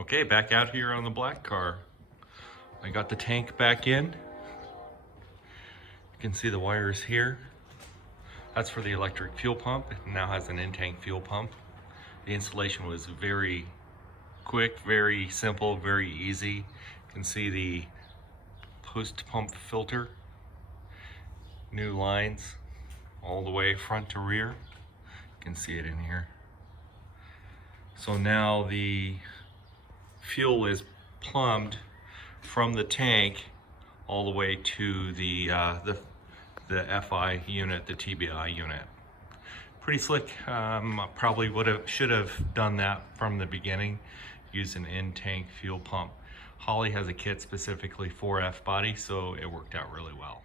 Okay, back out here on the black car. I got the tank back in. You can see the wires here. That's for the electric fuel pump. It now has an in-tank fuel pump. The installation was very quick, very simple, very easy. You can see the post-pump filter. New lines all the way front to rear. You can see it in here. So now the fuel is plumbed from the tank all the way to the FI unit, the TBI unit. Pretty slick. Probably should have done that from the beginning. Use an in-tank fuel pump. Holley has a kit specifically for F-body, so it worked out really well.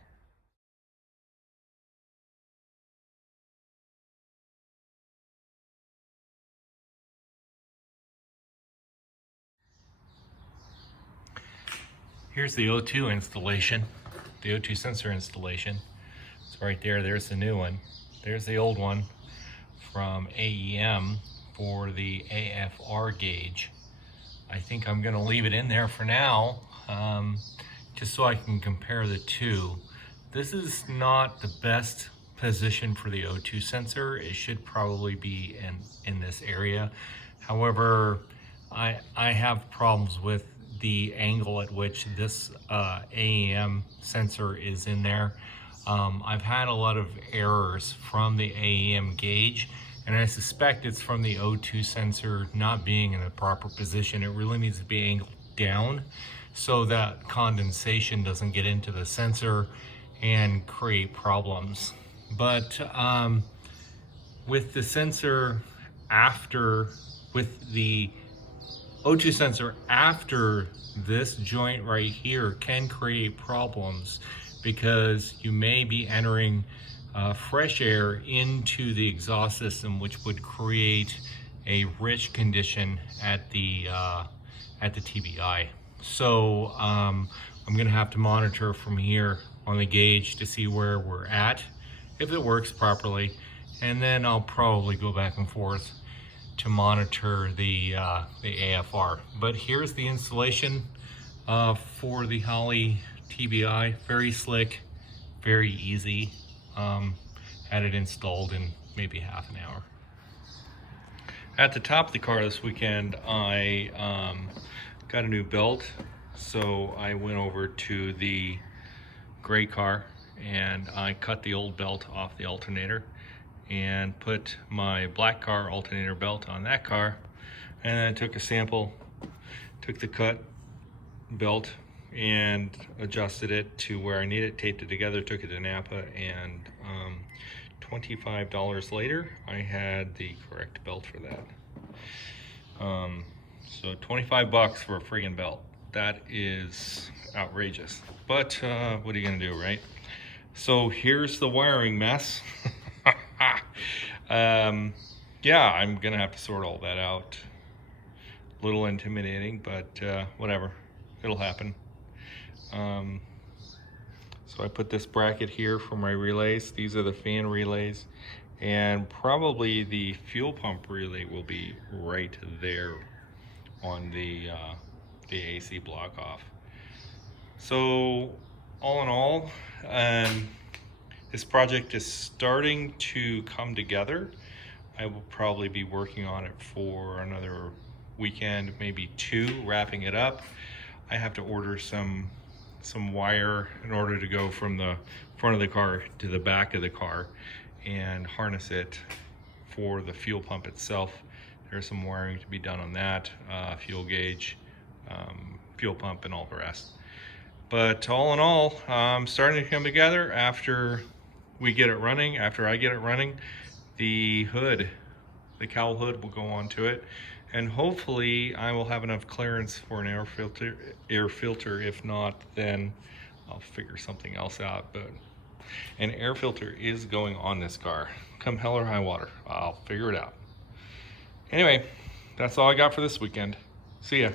Here's the O2 installation, the O2 sensor installation. It's right there. There's the new one. There's the old one from AEM for the AFR gauge. I think I'm going to leave it in there for now, just so I can compare the two. This is not the best position for the O2 sensor. It should probably be in this area. However, I have problems with the angle at which this AEM sensor is in there. I've had a lot of errors from the AEM gauge, and I suspect it's from the O2 sensor not being in the proper position. It really needs to be angled down so that condensation doesn't get into the sensor and create problems. But with the sensor with the O2 sensor after this joint right here can create problems, because you may be entering fresh air into the exhaust system, which would create a rich condition at the TBI. So I'm gonna have to monitor from here on the gauge to see where we're at, if it works properly, and then I'll probably go back and forth to monitor the AFR. But here's the installation for the Holley TBI. Very slick, very easy. Had it installed in maybe half an hour. At the top of the car this weekend, I got a new belt, so I went over to the gray car and I cut the old belt off the alternator and put my black car alternator belt on that car, and then I took a sample, took the cut belt and adjusted it to where I need it, taped it together, took it to Napa, and $25 later I had the correct belt for that. So 25 bucks for a friggin' belt. That is outrageous, but what are you gonna do, right? So here's the wiring mess. Yeah, I'm gonna have to sort all that out. A little intimidating, but whatever, it'll happen. So I put this bracket here for my relays. These are the fan relays, and probably the fuel pump relay will be right there on the AC block off. So all in all, this project is starting to come together. I will probably be working on it for another weekend, maybe two, wrapping it up. I have to order some wire in order to go from the front of the car to the back of the car and harness it for the fuel pump itself. There's some wiring to be done on that, fuel gauge, fuel pump, and all the rest. But all in all, starting to come together after we get it running. After I get it running, the hood, the cowl hood will go onto it, and hopefully I will have enough clearance for an air filter. If not, then I'll figure something else out. But an air filter is going on this car. Come hell or high water, I'll figure it out. Anyway, that's all I got for this weekend. See ya.